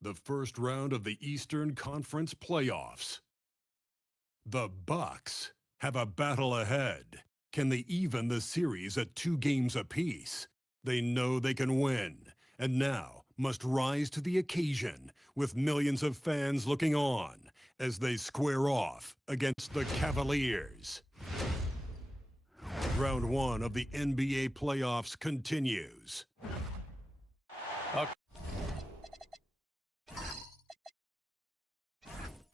the first round of the Eastern Conference playoffs. The Bucks have a battle ahead. Can they even the series at 2 games apiece? They know they can win, and now must rise to the occasion with millions of fans looking on as they square off against the Cavaliers. Round 1 of the NBA playoffs continues.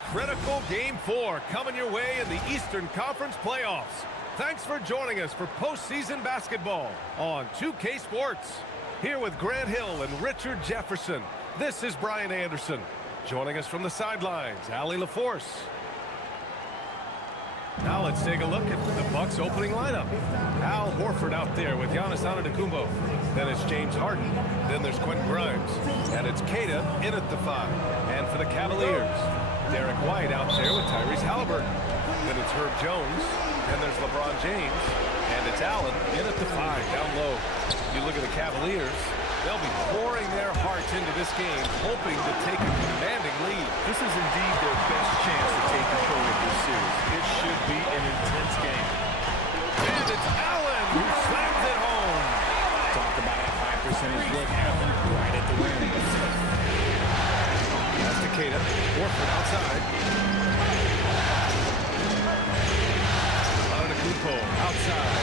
Critical Game 4 coming your way in the Eastern Conference playoffs. Thanks for joining us for postseason basketball on 2K Sports. Here with Grant Hill and Richard Jefferson, this is Brian Anderson. Joining us from the sidelines, Allie LaForce. Now let's take a look at the Bucks opening lineup. Al Horford out there with Giannis Antetokounmpo. Then it's James Harden. Then there's Quentin Grimes. And it's Keita in at the 5. And for the Cavaliers, Derek White out there with Tyrese Halliburton. Then it's Herb Jones. And there's LeBron James. And it's Allen in at the 5 down low. You look at the Cavaliers, they'll be pouring their hearts into this game, hoping to take a commanding lead. This is indeed their best chance to take control of this series. It should be an intense game. And it's Allen who slams it home. Talk about a high percentage look. Allen right at the rim. That's to Keita. Horford outside. Antetokounmpo outside.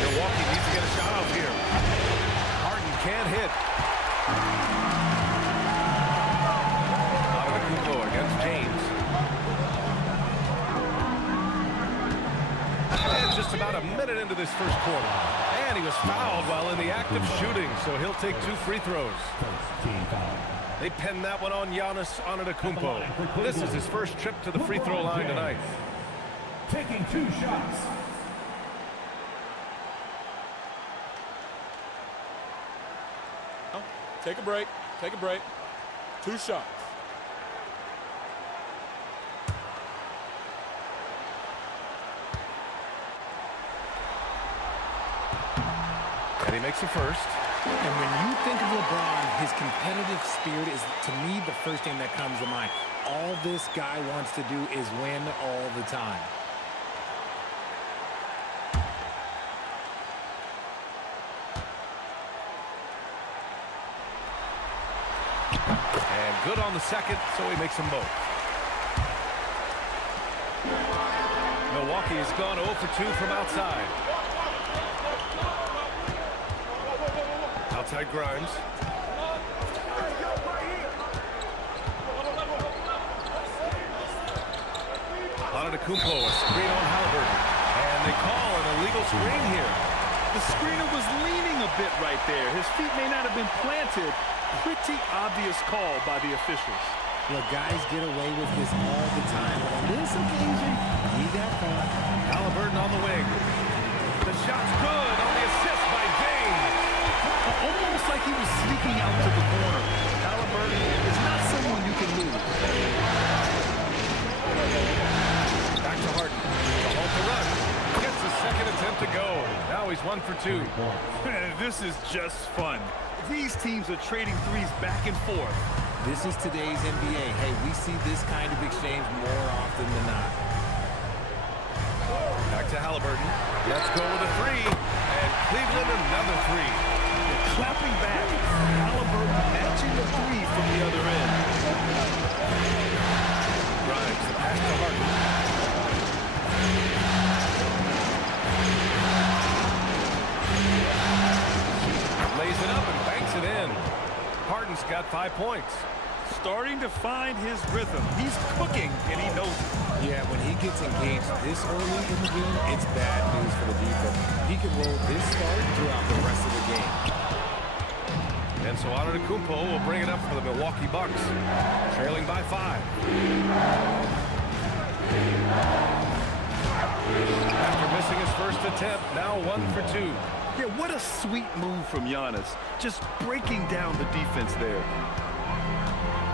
Milwaukee needs to get a shot off here. Harden can't hit. Antetokounmpo against James. And just about a minute into this first quarter. And he was fouled while in the act of shooting, so he'll take 2 free throws. They pinned that one on Giannis Antetokounmpo. This is his first trip to the free throw line tonight. Taking 2 shots. Take a break. Take a break. 2 shots. And he makes the first. And when you think of LeBron, his competitive spirit is, to me, the first thing that comes to mind. All this guy wants to do is win all the time. And good on the second, so he makes them both. Milwaukee has gone 0 for 2 from outside. Outside Grimes. Antetokounmpo, a screen on Halliburton. And they call an illegal screen here. The screener was leaning a bit right there. His feet may not have been planted. Pretty obvious call by the officials. Look, guys get away with this all the time. But on this occasion, he got caught. Halliburton on the wing. The shot's good on the assist by James. Almost like he was sneaking out to the corner. Halliburton is not someone you can lose. Back to Harden. To halt the run. Gets the second attempt to go. Now he's 1 for 2. This is just fun. These teams are trading threes back and forth. This is today's NBA. Hey, we see this kind of exchange more often than not. Back to Halliburton. Let's go with a 3. And Cleveland another 3. They're clapping back. Halliburton matching the 3 from the other end. Grimes, the pass to Harden. Lays it up and banks it in. Harden's got 5 points. Starting to find his rhythm. He's cooking, and he knows it. Yeah, when he gets engaged this early in the game, it's bad news for the defense. He can roll this start throughout the rest of the game. And so Antetokounmpo will bring it up for the Milwaukee Bucks, trailing by 5. After missing his first attempt, now 1 for 2. Yeah, what a sweet move from Giannis. Just breaking down the defense there.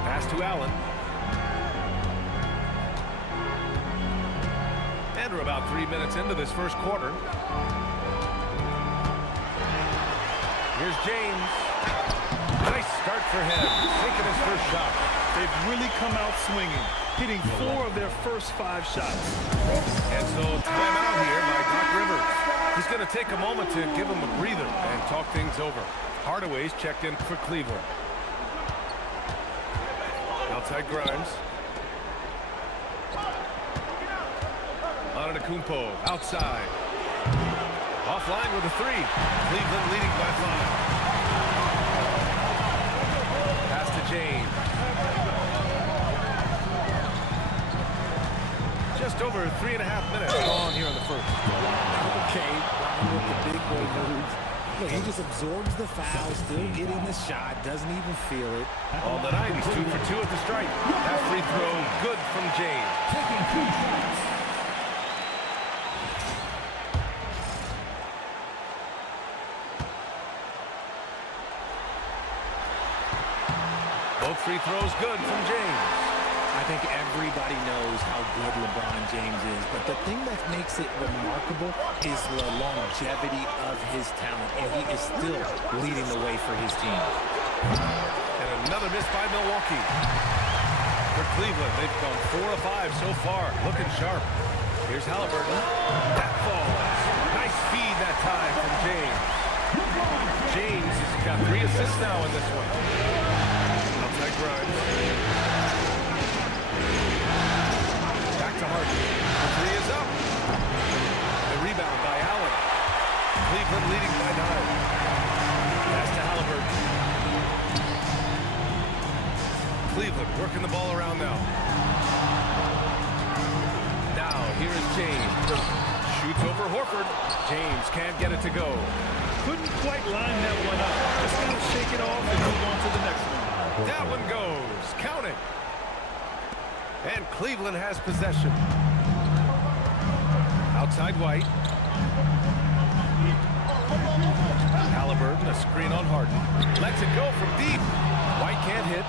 Pass to Allen. And we're about 3 minutes into this first quarter. Here's James. Nice start for him. Taking his first shot. They've really come out swinging, hitting 4 of their first 5 shots. And so timeout here by Doc Rivers. He's going to take a moment to give him a breather and talk things over. Hardaway's checked in for Cleveland. Outside Grimes. Antetokounmpo outside. Offline with a 3. Cleveland leading by 5. Pass to James. Just over 3.5 minutes gone here in the first. Okay, Brian with the big boy moves. Look, he just absorbs the foul, still getting the shot, doesn't even feel it. On the night, he's 2 for 2 at the stripe. That free throw, good from James. Taking 2 shots. Both free throws good from James. I think everybody knows how good LeBron James is, but the thing that makes it remarkable is the longevity of his talent, and he is still leading the way for his team. And another miss by Milwaukee. For Cleveland, they've gone 4 of 5 so far, looking sharp. Here's Halliburton. That falls. Nice feed that time from James. James has got 3 assists now in this one. Outside Grimes. Back to Harden. The 3 is up. The rebound by Allen. Cleveland leading by 9. Pass to Halliburton. Cleveland working the ball around now. Now here's James. Shoots over Horford. James can't get it to go. Couldn't quite line that one up. Just got to shake it off and move on to the next one. That one goes. Count it. And Cleveland has possession. Outside White. Halliburton, a screen on Harden. Lets it go from deep. White can't hit.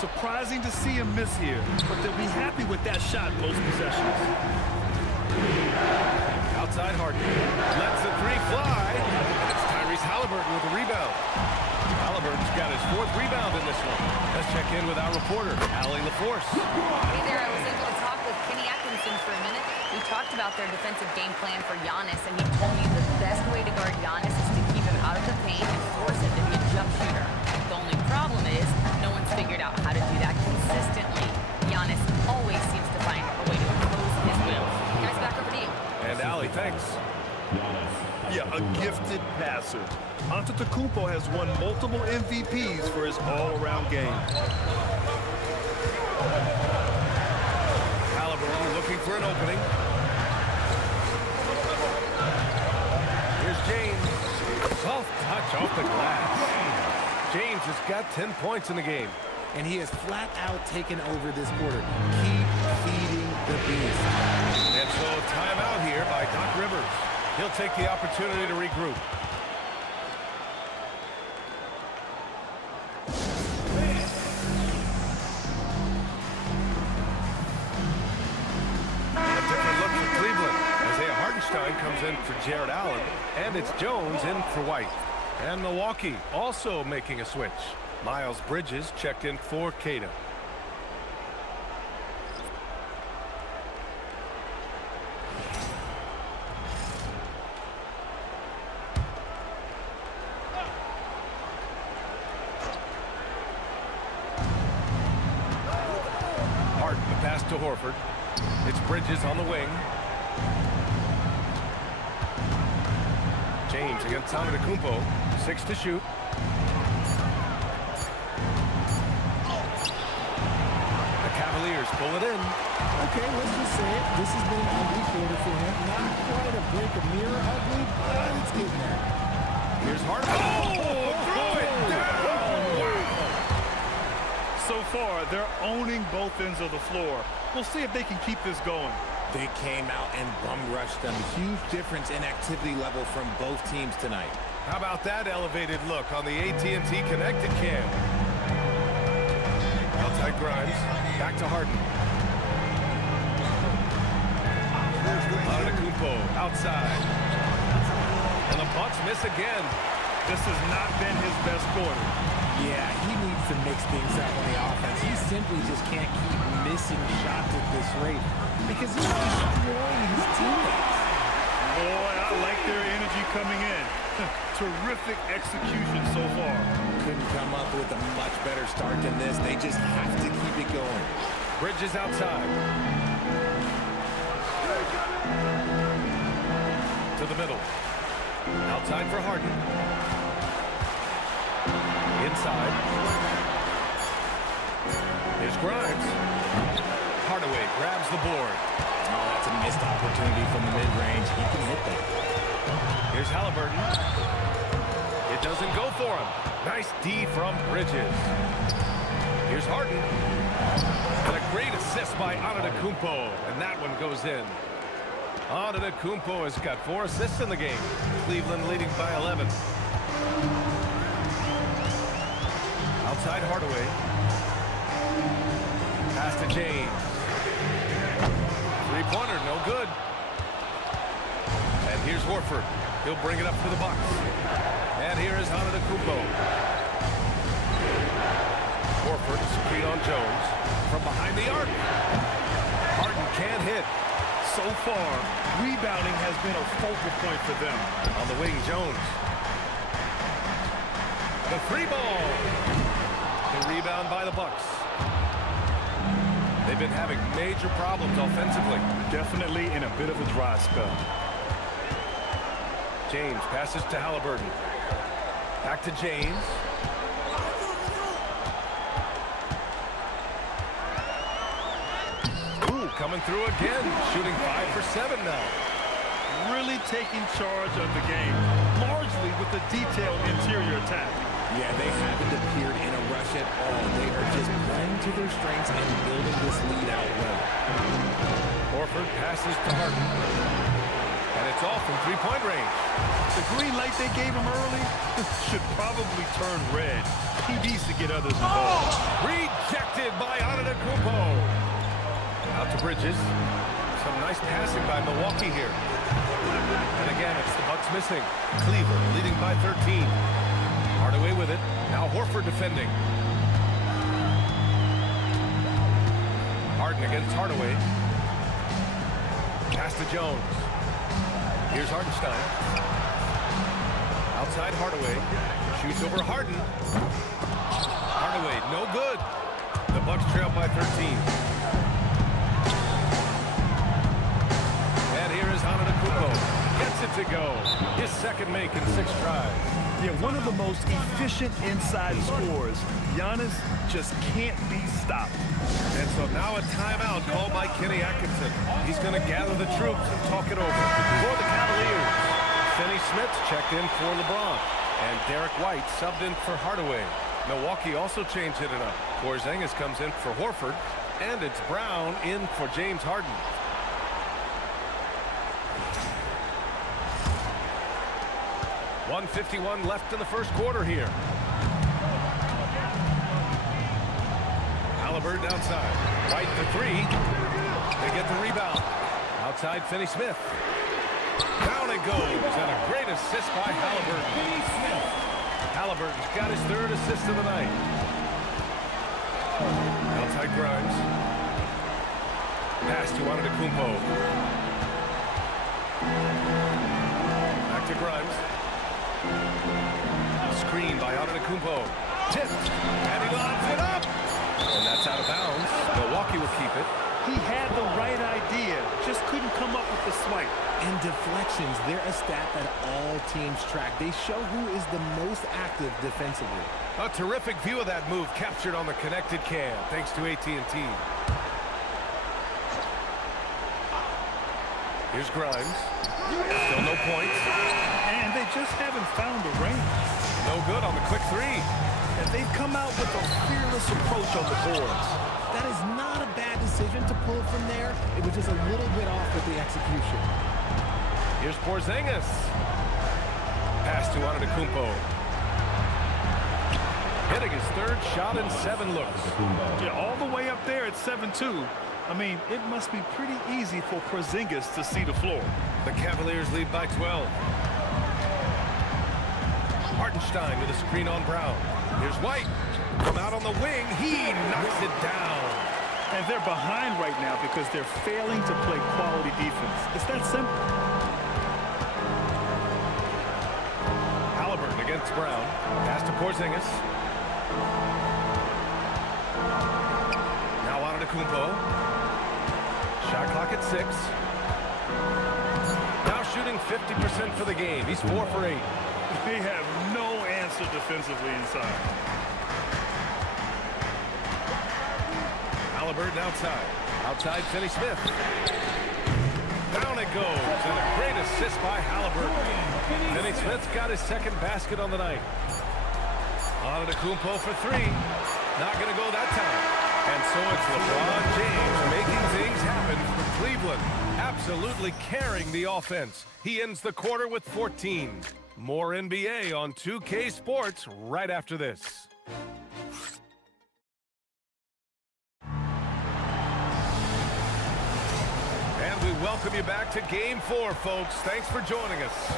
Surprising to see him miss here, but they'll be happy with that shot most possessions. Outside Harden. Lets the 3 fly. And it's Tyrese Halliburton with the rebound. Halliburton's got his 4th rebound in this one. Let's check in with our reporter, Allie LaForce. Hey there, I was able to talk with Kenny Atkinson for a minute. We talked about their defensive game plan for Giannis, and he told me the best way to guard Giannis is to keep him out of the paint and force him to be a jump shooter. The only problem is no one's figured out how to do that consistently. Giannis always seems to find a way to impose his will. Guys, back over to you. And Allie, thanks. Yeah, a gifted passer. Antetokounmpo has won multiple MVPs for his all-around game. Halliburton looking for an opening. Here's James. Soft touch off the glass. James has got 10 points in the game. And he has flat out taken over this quarter. Keep feeding the beast. And so timeout here by Doc Rivers. He'll take the opportunity to regroup. A different look for Cleveland. Isaiah Hartenstein comes in for Jared Allen. And it's Jones in for White. And Milwaukee also making a switch. Miles Bridges checked in for Keita. Harden, the pass to Horford. It's Bridges on the wing. James against Antetokounmpo. 6 to shoot. The Cavaliers pull it in. Okay, let's just say it. This has been an ugly quarter for him. Not quite a break of mirror ugly, but it's getting there. Here's Harden. Oh, throw it down. So far, they're owning both ends of the floor. We'll see if they can keep this going. They came out and bum rushed them. Huge difference in activity level from both teams tonight. How about that elevated look on the AT&T Connected Cam? Outside Grimes. Back to Harden. Antetokounmpo outside. And the Bucks miss again. This has not been his best quarter. Yeah, he needs to mix things up on the offense. He simply just can't keep missing shots at this rate because he's destroying his teammates. Boy, I like their energy coming in. Terrific execution so far. Couldn't come up with a much better start than this. They just have to keep it going. Bridges outside. To the middle. Outside for Harden. Inside. Here's Grimes. Hardaway grabs the board. Oh, that's a missed opportunity from the mid-range. He can hit that. Here's Halliburton. It doesn't go for him. Nice D from Bridges. Here's Harden. And a great assist by Antetokounmpo. And that one goes in. Antetokounmpo has got 4 assists in the game. Cleveland leading by 11. Outside Hardaway. Pass to James. Three-pointer, no good. And here's Horford. He'll bring it up for the Bucks. And here is Antetokounmpo. Horford, screen on Jones. From behind the arc. Harden can't hit. So far, rebounding has been a focal point for them. On the wing, Jones. The free ball. The rebound by the Bucks. They've been having major problems offensively. Definitely in a bit of a dry spell. James passes to Halliburton. Back to James. Ooh, coming through again. Shooting 5 for 7 now. Really taking charge of the game, largely with the detailed interior attack. Yeah, they haven't appeared in a rush at all. They are just playing to their strengths and building this lead out well. Horford passes to Harden. And it's off from three-point range. The green light they gave him early should probably turn red. He needs to get others involved. Rejected by Antetokounmpo. Out to Bridges. Some nice passing by Milwaukee here. And again, it's the Bucks missing. Cleveland leading by 13. Hardaway with it. Now Horford defending. Harden against Hardaway. Pass to Jones. Here's Hardenstein. Outside Hardaway. Shoots over Harden. Hardaway, no good. The Bucks trail by 13. And here is Antetokounmpo. Gets it to go. His second make in 6 tries. Yeah, one of the most efficient inside scorers. Giannis just can't be stopped. And so now a timeout called by Kenny Atkinson. He's going to gather the troops and talk it over. For the Cavaliers, Finney Smith checked in for LeBron. And Derek White subbed in for Hardaway. Milwaukee also changed it up. Porzingis comes in for Horford. And it's Brown in for James Harden. .151 left in the first quarter here. Halliburton outside. White for 3. They get the rebound. Outside Finney Smith. Down it goes. And a great assist by Halliburton. Halliburton's got his 3rd assist of the night. Outside Grimes. Pass to Antetokounmpo. Back to Grimes. Screen by Antetokounmpo. Tipped. And he lobs it up. And that's out of bounds. Milwaukee will keep it. He had the right idea, just couldn't come up with the swipe. And deflections, they're a stat that all teams track. They show who is the most active defensively. A terrific view of that move captured on the connected cam, thanks to AT&T. Here's Grimes. Still no points. And they just haven't found the range. No good on the quick 3. And they've come out with a fearless approach on the boards. That is not a bad decision to pull from there. It was just a little bit off with the execution. Here's Porzingis. Pass to Antetokounmpo. Hitting his 3rd shot in 7 looks. Yeah, all the way up there at 7-2. I mean, it must be pretty easy for Porzingis to see the floor. The Cavaliers lead by 12. Harden. Hartenstein with a screen on Brown. Here's White. From out on the wing, he knocks it down. And they're behind right now because they're failing to play quality defense. It's that simple. Halliburton against Brown. Pass to Porzingis. Now on to Kumpo. Shot clock at 6. Now shooting 50% for the game. He's 4 for 8. They have no answer defensively inside. Halliburton outside. Outside Finney-Smith. Down it goes. And a great assist by Halliburton. Finney-Smith's got his second basket on the night. On to Kumpo for 3. Not going to go that time. And so it's LeBron James making things happen for Cleveland. Absolutely carrying the offense. He ends the quarter with 14. More NBA on 2K Sports right after this. And we welcome you back to Game 4, folks. Thanks for joining us.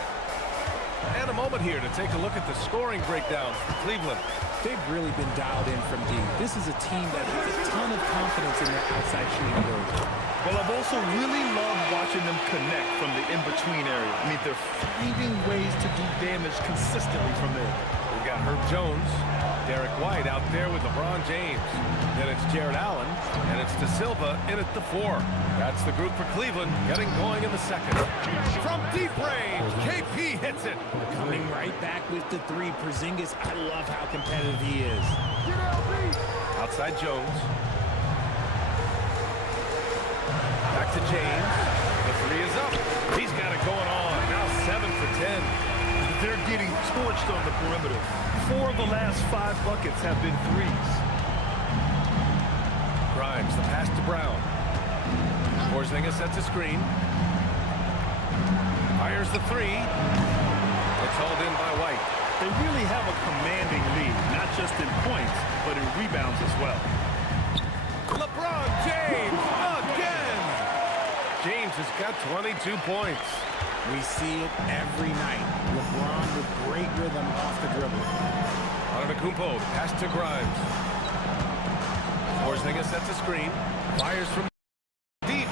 And a moment here to take a look at the scoring breakdown for Cleveland. They've really been dialed in from deep. This is a team that has a ton of confidence in their outside shooting ability. Well, I've also really loved watching them connect from the in-between area. I mean, they're finding ways to do damage consistently from there. We've got Herb Jones, Derek White out there with LeBron James. Then it's Jared Allen, and it's De Silva in at the 4. That's the group for Cleveland getting going in the second. From deep range, KP hits it. Coming right back with the 3. Porzingis, I love how competitive he is. Outside Jones. Back to James. The 3 is up. He's got it going on. Now 7 for 10. They're getting torched on the perimeter. 4 of the last 5 buckets have been 3s. Grimes, the pass to Brown. Porzingis sets a screen. Fires the 3. It's hauled in by White. They really have a commanding lead, not just in points, but in rebounds as well. LeBron James again! James has got 22 points. We see it every night. LeBron with great rhythm off the dribble. Antetokounmpo, pass to Grimes. Porzingis sets a screen. Fires from deep.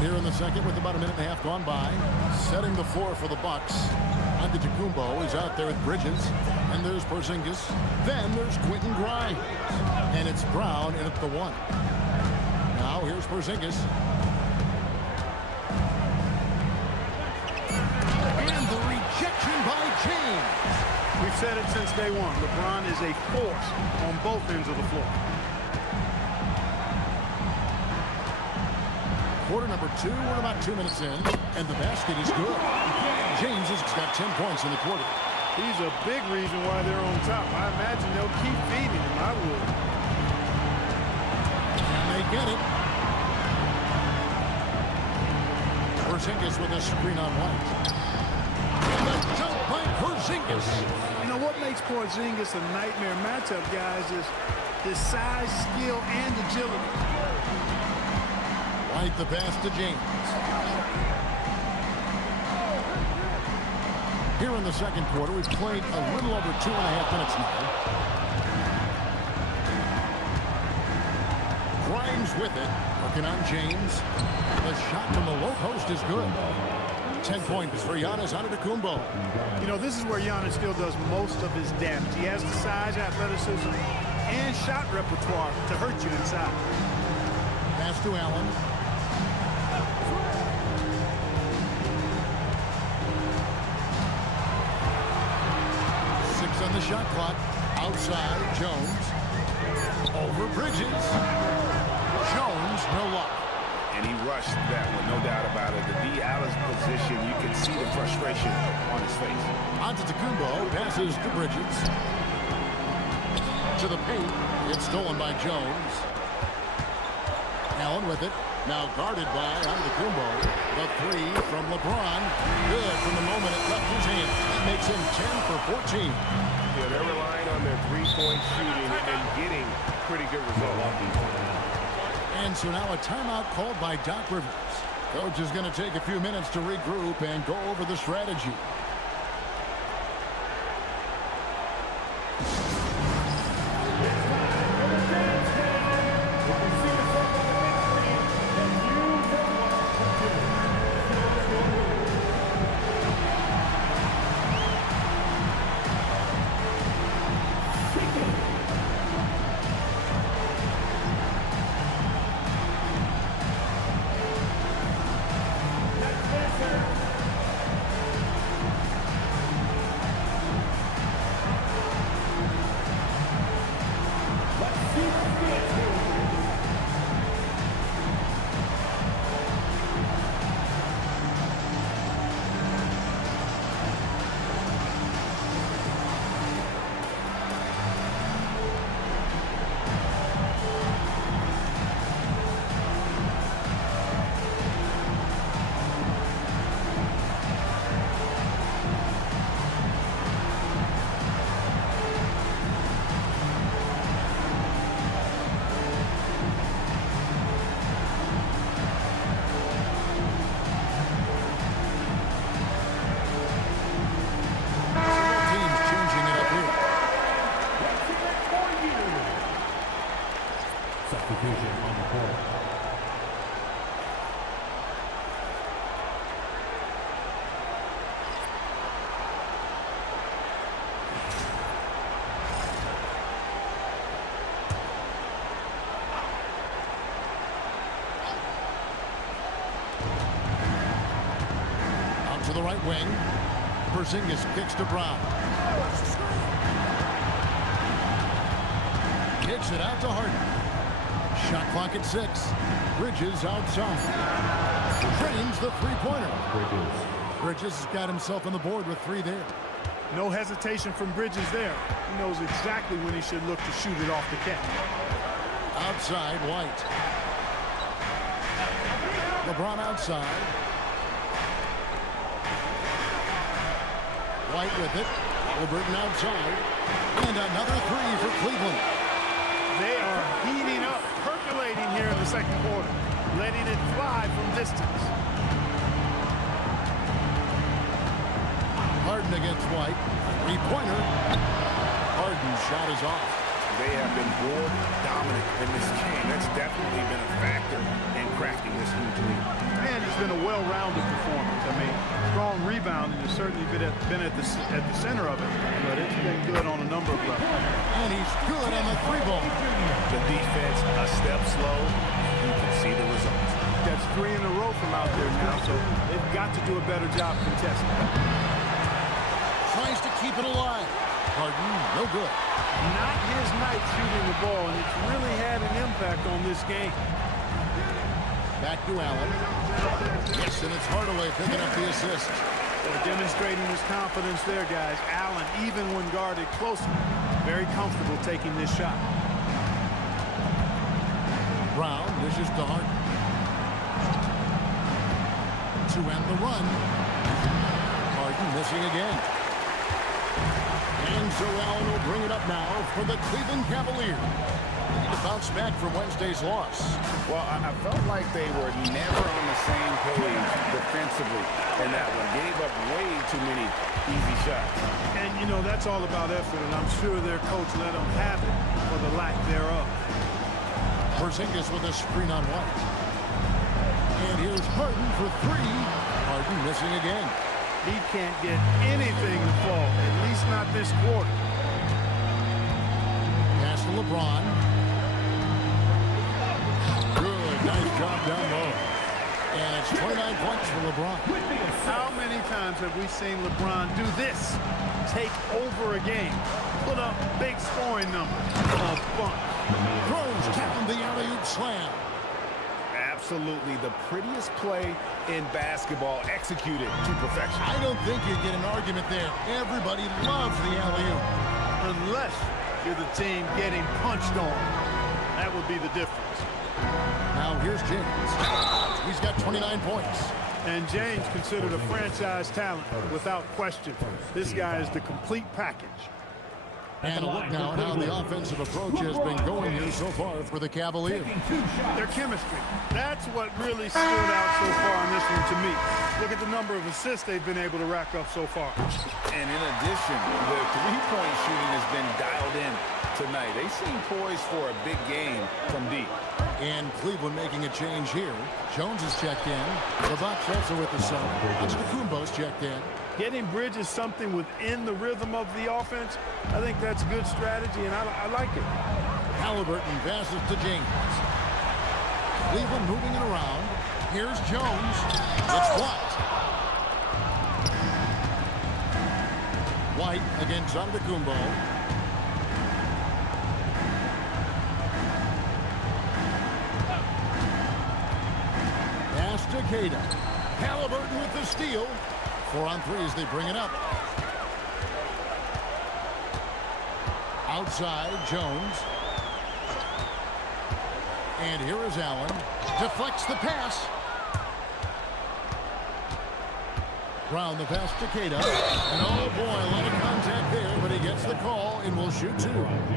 Here in the second with about a minute and a half gone by. Setting the floor for the Bucks. Antetokounmpo is out there with Bridges. And there's Porzingis. Then there's Quentin Grimes. And it's Brown in at the 1. Now here's Porzingis. And the rejection by James. We've said it since day one. LeBron is a force on both ends of the floor. Quarter number 2, we're about 2 minutes in, and the basket is good. James has got 10 points in the quarter. He's a big reason why they're on top. I imagine they'll keep feeding him. I would. And they get it. Porzingis with a screen on White. And the dunk by Porzingis. You know what makes Porzingis a nightmare matchup, guys, is his size, skill, and agility. White the pass to James. Here in the second quarter, we've played a little over 2.5 minutes now. Grimes with it, working on James. The shot from the low post is good. 10 points for Giannis Antetokounmpo. You know, this is where Giannis still does most of his damage. He has the size, athleticism, and shot repertoire to hurt you inside. Pass to Allen. On the shot clock. Outside, Jones. Over Bridges. Jones, no luck. And he rushed that one, no doubt about it. To be out of position, you can see the frustration on his face. Antetokounmpo passes to Bridges. To the paint. It's stolen by Jones. Allen with it. Now guarded by Antetokounmpo. The three from LeBron. Good from the moment it left his hand. That makes him 10 for 14. Yeah, they're relying on their three-point shooting and getting pretty good results. And so now a timeout called by Doc Rivers. Coach is going to take a few minutes to regroup and go over the strategy. To the right wing. Porzingis kicks to Brown. Kicks it out to Harden. Shot clock at 6. Bridges outside. Drains the three-pointer. Bridges has got himself on the board with 3 there. No hesitation from Bridges there. He knows exactly when he should look to shoot it off the catch. Outside, White. LeBron outside. White with it. Liberton outside. And another 3 for Cleveland. They are heating up, percolating here in the second quarter, letting it fly from distance. Harden against White. Three-pointer. Harden's shot is off. They have been board dominant in this game. That's definitely been a factor in crafting this huge lead. And it's been a well-rounded performance. I mean, strong rebounding has certainly been at the center of it, but it's been good on a number of levels. And he's good on the 3-ball. The defense a step slow. You can see the results. That's 3 in a row from out there now, so they've got to do a better job contesting. Tries to keep it alive. Harden, no good. Not his night shooting the ball, and it's really had an impact on this game. Back to Allen. Yes, and it's Hardaway picking up the assist. Demonstrating his confidence there, guys. Allen, even when guarded closely, very comfortable taking this shot. Brown dishes to Harden. To end the run. Harden missing again. And so Allen will bring it up now for the Cleveland Cavaliers. To bounce back from Wednesday's loss. Well, I felt like they were never on the same page defensively in that one. Gave up way too many easy shots. And, you know, that's all about effort, and I'm sure their coach let them have it for the lack thereof. Porzingis with a screen on White. And here's Harden for three. Harden missing again. He can't get anything to fall, at least not this quarter. Pass to LeBron. Good, nice job down low. And it's 29 points for LeBron. How many times have we seen LeBron do this? Take over a game. Put up big scoring numbers. A bunch. Throws down the alley-oop slam. Absolutely the prettiest play in basketball, executed to perfection. I don't think you get an argument there. Everybody loves the alley-oop. Unless you're the team getting punched on. That would be the difference. Now here's James. He's got 29 points. And James considered a franchise talent without question. This guy is the complete package. And a look now at how the offensive approach has been going here so far for the Cavaliers. Their chemistry. That's what really stood out so far on this one to me. Look at the number of assists they've been able to rack up so far. And in addition, the three-point shooting has been dialed in tonight. They seem poised for a big game from deep. And Cleveland making a change here. Jones is checked in. The Bucks also with the sub. Antetokounmpo's checked in. Getting Bridges something within the rhythm of the offense, I think that's a good strategy, and I like it. Halliburton passes to James. Cleveland moving it around. Here's Jones. It's blocked. White against Antetokounmpo. Pass to Keita. Halliburton with the steal. 4 on 3 as they bring it up. Outside, Jones. And here is Allen. Deflects the pass. Brown the pass to Keita. And oh boy, a lot of contact there, but he gets the call and will shoot 2.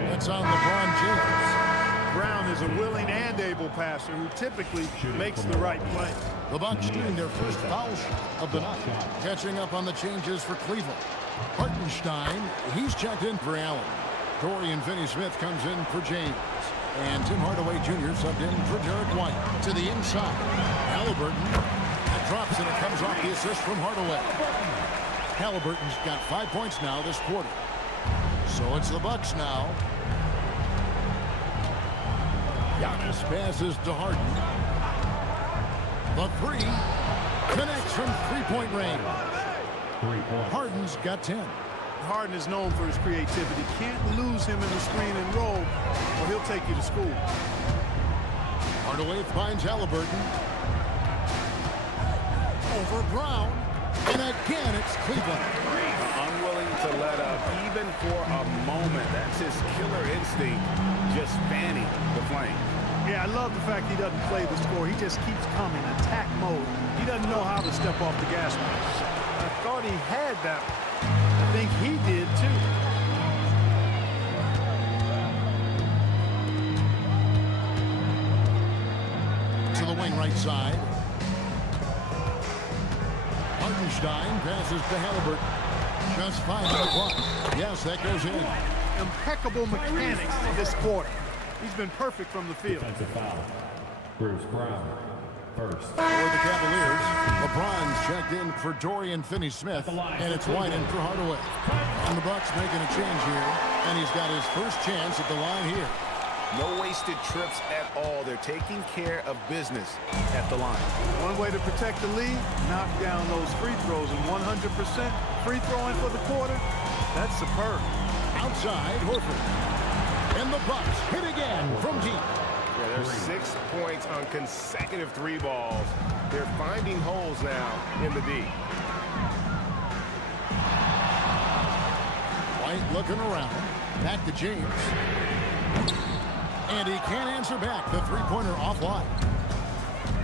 That's on LeBron James. Brown is a willing and able passer who typically makes the right play. The Bucks doing their first foul shot of the night. Catching up on the changes for Cleveland. Hartenstein, he's checked in for Allen. Dorian Finney-Smith comes in for James. And Tim Hardaway Jr. subbed in for Derek White. To the inside. Halliburton. It drops and it comes off the assist from Hardaway. Halliburton's got 5 points now this quarter. So it's the Bucks now. Giannis passes to Harden. The three connects from three-point range. Harden's got 10. Harden is known for his creativity. Can't lose him in the screen and roll, or he'll take you to school. Hardaway finds Halliburton. Over Brown. And again, it's Cleveland. Unwilling to let up, even for a moment. That's his killer instinct, just fanning the flame. Yeah, I love the fact he doesn't play the score. He just keeps coming, attack mode. He doesn't know how to step off the gas pedal. I thought he had that one. I think he did, too. To the wing right side. Hartenstein passes to Halliburton. Just 5 on the clock. Yes, that goes in. Impeccable mechanics this quarter. He's been perfect from the field. Defensive foul. Bruce Brown, first. For the Cavaliers, LeBron's checked in for Dorian Finney-Smith, and it's White in for Hardaway. And the Bucks making a change here, and he's got his first chance at the line here. No wasted trips at all. They're taking care of business at the line. One way to protect the lead, knock down those free throws, and 100% free throwing for the quarter, that's superb. Outside, Horford. And the Bucks hit again from deep. Yeah, there's 6 points on consecutive 3 balls. They're finding holes now in the D. White looking around. Back to James. And he can't answer back. The three-pointer offline.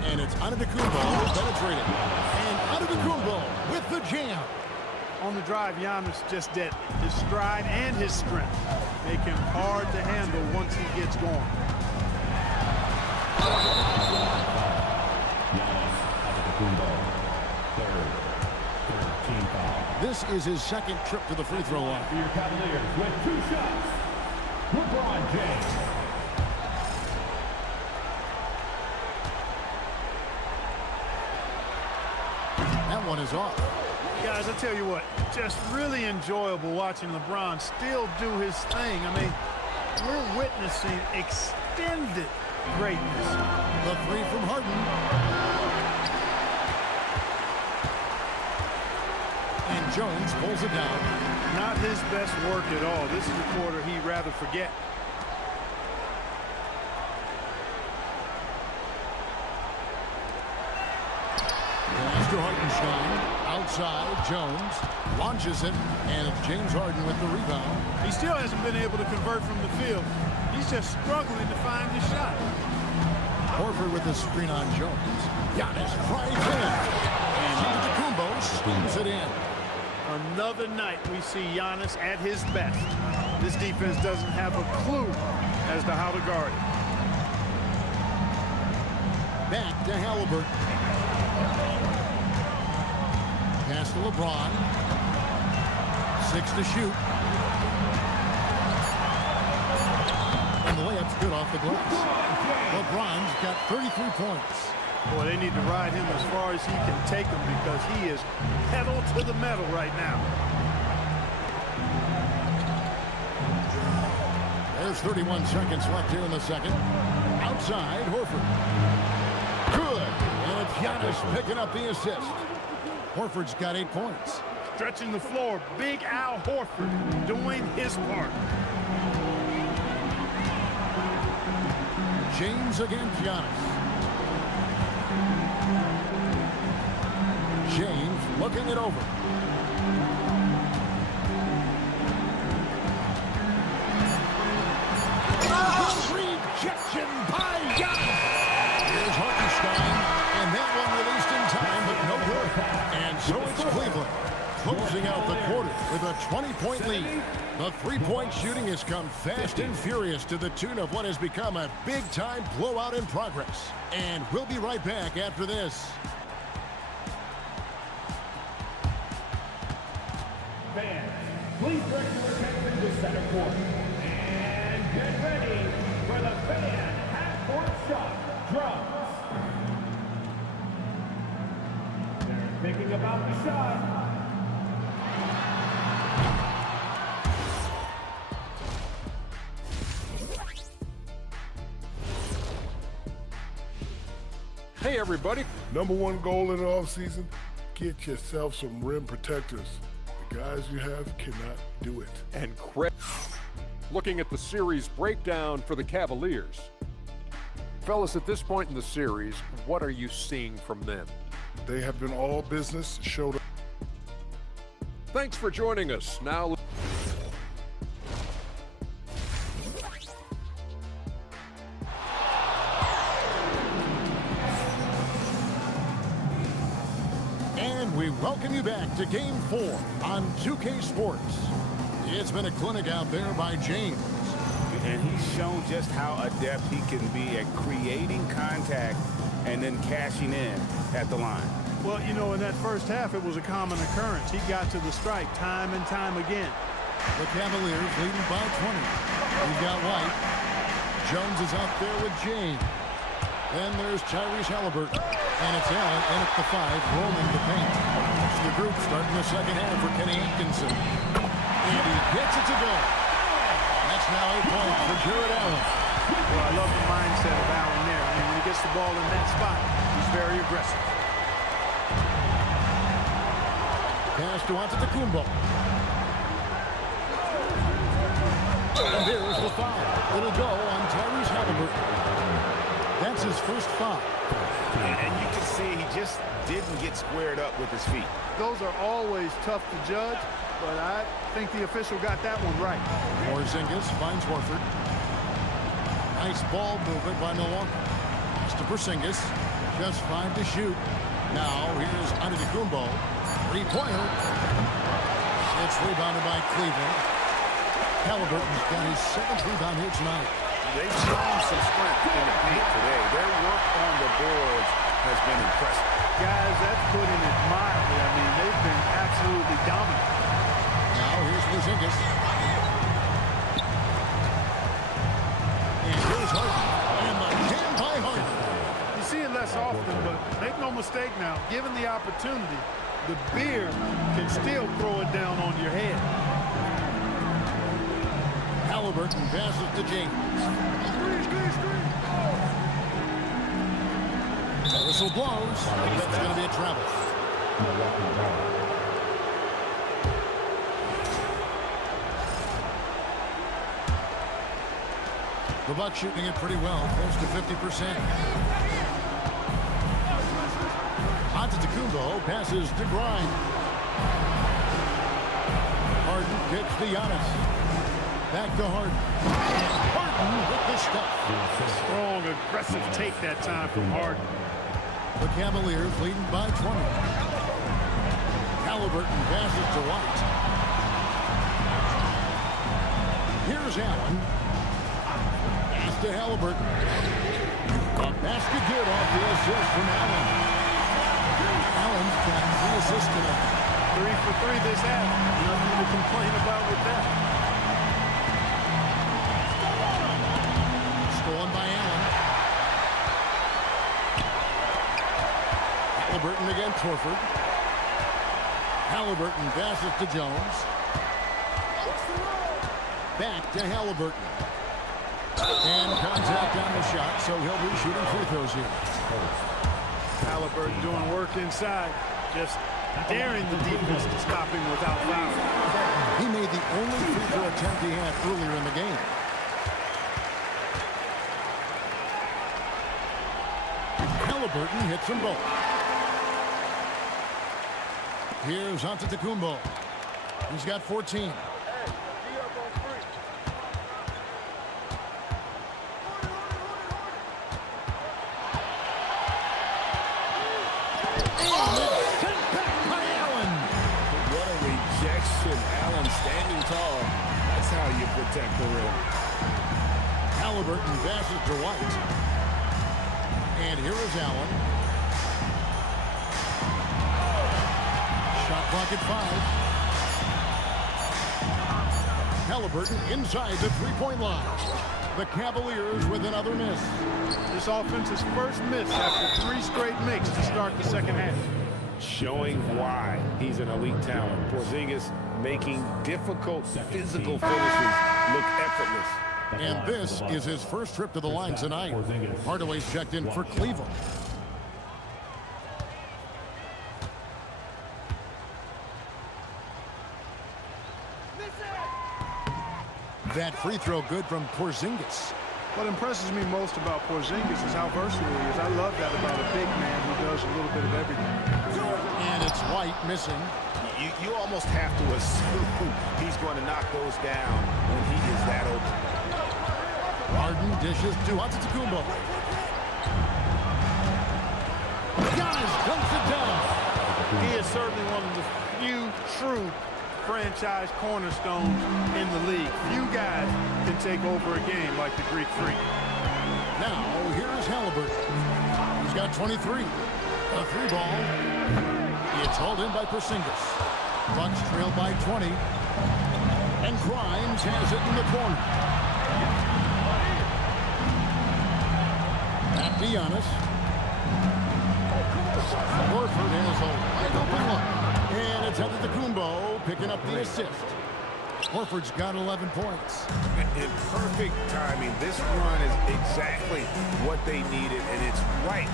And it's Antetokounmpo penetrating. And Antetokounmpo with the jam. On the drive, Giannis just dead. His stride and his strength make him hard to handle once he gets going. This is his second trip to the free throw line. For your Cavaliers with 2 shots, LeBron James. That one is off. Guys, I tell you what, just really enjoyable watching LeBron still do his thing. I mean, we're witnessing extended greatness. The three from Harden. And Jones pulls it down. Not his best work at all. This is a quarter he'd rather forget. Pass to Hartenstein. Outside, Jones launches it, and it's James Harden with the rebound. He still hasn't been able to convert from the field. He's just struggling to find his shot. Horford with the screen on Jones. Giannis drives in. And Antetokounmpo swings it in. Another night we see Giannis at his best. This defense doesn't have a clue as to how to guard it. Back to Halliburton. Pass to LeBron. 6 to shoot. And the layup's good off the glass. LeBron's got 33 points. Boy, they need to ride him as far as he can take him because he is pedal to the metal right now. There's 31 seconds left here in the second. Outside, Horford. Good. And it's Giannis picking up the assist. Horford's got 8 points. Stretching the floor, Big Al Horford doing his part. James against Giannis. James looking it over. Rejection by Giannis. Here's Hartenstein, and that one released in time, but no good. And so it's Cleveland closing out the quarter with a 20-point lead. The three-point shooting has come fast and furious to the tune of what has become a big-time blowout in progress. And we'll be right back after this. Fans, please direct your attention to center court. And get ready for the fan half-court shot drums. They're thinking about the shot. Hey, everybody. Number one goal in the offseason, get yourself some rim protectors. The guys you have cannot do it. And looking at the series breakdown for the Cavaliers. Fellas, at this point in the series, what are you seeing from them? They have been all business, showed up. Thanks for joining us. Now, And we welcome you back to Game 4 on 2K Sports. It's been a clinic out there by James. And he's shown just how adept he can be at creating contact and then cashing in at the line. Well, you know, in that first half, it was a common occurrence. He got to the strike time and time again. The Cavaliers leading by 20. We've got White. Jones is out there with James. Then there's Tyrese Halliburton. And it's Allen in at the 5, rolling the paint. It's the group starting the second half for Kenny Atkinson. And he gets it to go. That's now 8 points for Jared Allen. Well, I love the mindset of Allen there. I mean, when he gets the ball in that spot, he's very aggressive. Pass to Antetokounmpo. And there's the foul. It'll go on Tyrese Halliburton. That's his first foul. And you can see he just didn't get squared up with his feet. Those are always tough to judge, but I think the official got that one right. Porzingis finds Horford. Nice ball movement by Milwaukee. It's to Porzingis. Just 5 to shoot. Now here's Antetokounmpo. Three-pointer. It's rebounded by Cleveland. Halliburton's got his 7th rebound here tonight. They've shown some strength in the paint today. Their work on the boards has been impressive. Guys, that's putting it mildly. I mean, they've been absolutely dominant. Now here's Porzingis. And here's Harden. And the jam by Harden. You see it less often, but make no mistake now, given the opportunity, the beer can still throw it down on your head. Halliburton passes to James. The whistle blows. That's going to be a travel. The Bucks shooting it pretty well, close to 50%. Antetokounmpo passes to Grimes. Harden kicks to Giannis. Back to Harden. Harden with the stuff. Strong, aggressive take that time from Harden. The Cavaliers leading by 20. Halliburton passes to White. Here's Allen. Pass to Halliburton. A basket good off the assist from Allen. Allen's got 3 assists tonight. 3 for 3 this half. Nothing to complain about with that. Stolen by Allen. Halliburton against Horford. Halliburton passes to Jones. Back to Halliburton. And contact on the shot, so he'll be shooting free throws here. Halliburton doing work inside, just daring the defense to stop him without foul. He made the only free throw attempt he had earlier in the game. Halliburton hits them both. Here's Antetokounmpo. He's got 14. Allen standing tall. That's how you protect the rim. Halliburton passes to White. And here is Allen. Shot clock at 5. Halliburton inside the three-point line. The Cavaliers with another miss. This offense's first miss after 3 straight makes to start the second half. Showing why he's an elite talent. Porzingis making difficult physical finishes look effortless. And this is his first trip to the line tonight. Hardaway's checked in for Cleveland. That free throw good from Porzingis. What impresses me most about Porzingis is how versatile he is. I love that about a big man who does a little bit of everything. And it's White missing. You almost have to assume he's going to knock those down when he is that open. Harden dishes to Antetokounmpo. Giannis dumps it down. He is certainly one of the few true franchise cornerstones in the league. Few guys can take over a game like the Greek Freak. Now, here's Halliburton. He's got 23. A 3-ball. It's hauled in by Porzingis. Bucks trail by 20. And Grimes has it in the corner. Back to Giannis. Horford has a wide open look. And it's Antetokounmpo picking up the assist. Horford's got 11 points. In perfect timing. This run is exactly what they needed, and it's right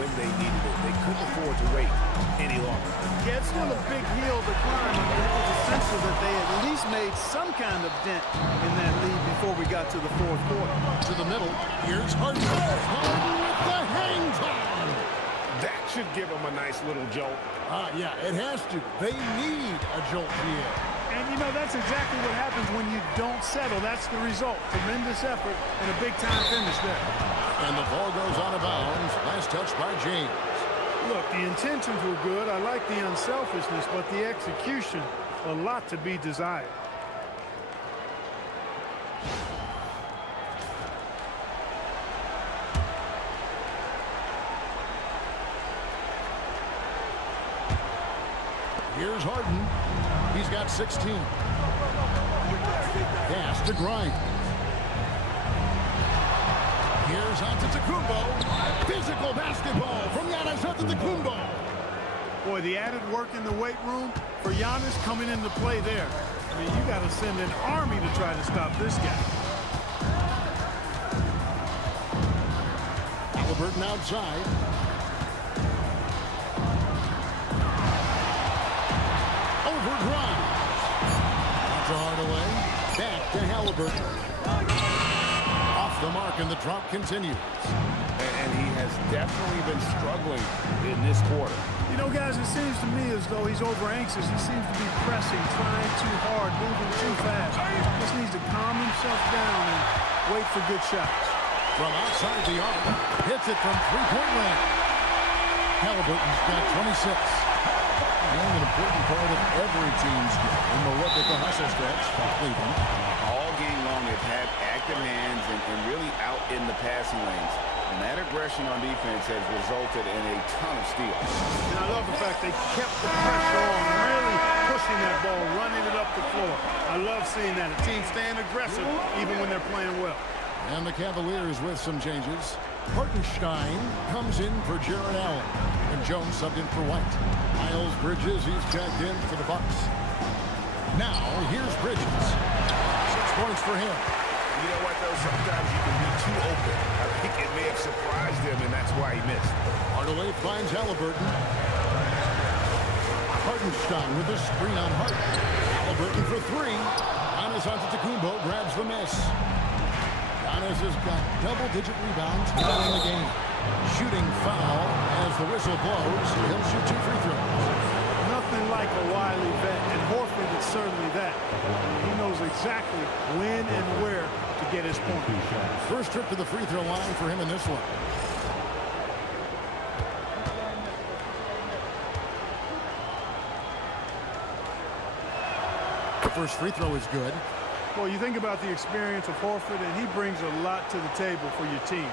when they needed it. They couldn't afford to wait any longer. Yeah, it's still a big hill to climb. I mean, it was essential that they at least made some kind of dent in that lead before we got to the fourth quarter. To the middle. Here's Harden. Harden with the hang time. That should give them a nice little jolt. Yeah, it has to. They need a jolt here. And, you know, that's exactly what happens when you don't settle. That's the result. Tremendous effort and a big-time finish there. And the ball goes out of bounds. Last touch by James. Look, the intentions were good. I like the unselfishness, but the execution, a lot to be desired. Here's Harden. He's got 16. Pass to Grimes. Here's Antetokounmpo. Physical basketball from Giannis Antetokounmpo. Boy, the added work in the weight room for Giannis coming into play there. I mean, you got to send an army to try to stop this guy. Halliburton outside. Over Grimes. That's a Hardaway. Back to Halliburton. Off the mark, and the drop continues. And he has definitely been struggling in this quarter. You know, guys, it seems to me as though he's over-anxious. He seems to be pressing, trying too hard, moving too fast. He just needs to calm himself down and wait for good shots. From outside the arc, hits it from three-point range. Halliburton's got 26. And an important part of every team's game. The look at the hustle stretch for Cleveland. All game long, they've had active hands and really out in the passing lanes. And that aggression on defense has resulted in a ton of steals. And I love the fact they kept the pressure on, really pushing that ball, running it up the floor. I love seeing that. A team staying aggressive even when they're playing well. And the Cavaliers with some changes. Hartenstein comes in for Jared Allen. And Jones subbed in for White. Miles Bridges, he's checked in for the Bucks. Now, here's Bridges. 6 points for him. You know what, though? Sometimes you can be too open. I think it may have surprised him, and that's why he missed. Hardaway finds Halliburton. Hartenstein with a screen on Hart. Halliburton for three. Giannis Antetokounmpo grabs the miss. Giannis has got double-digit rebounds now in the game. Shooting foul as the whistle blows. He'll shoot 2 free throws. Nothing like a wily vet, and Horford is certainly that. He knows exactly when and where to get his point. First trip to the free throw line for him in this one. The first free throw is good. Well, you think about the experience of Horford, and he brings a lot to the table for your team,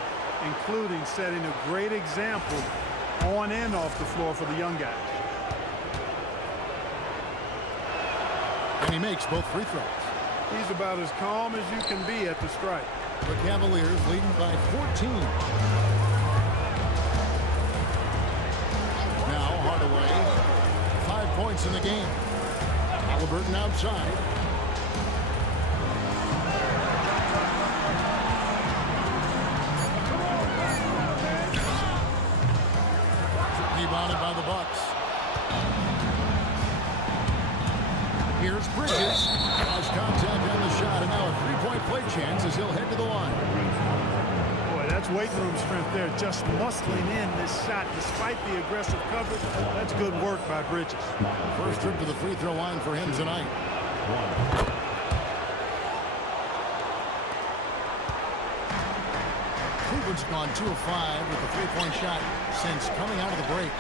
including setting a great example on and off the floor for the young guys. And he makes both free throws. He's about as calm as you can be at the strike. The Cavaliers leading by 14. Now Hardaway, 5 points in the game. Halliburton outside. Rebounded by the Bucks. Here's Bridges. Has contact on the shot, and now a three-point play chance as he'll head to the line. Boy, that's weight room strength there, just muscling in this shot despite the aggressive coverage. That's good work by Bridges. First trip to the free throw line for him tonight. Cleveland's gone 2 of 5 with the three-point shot since coming out of the break.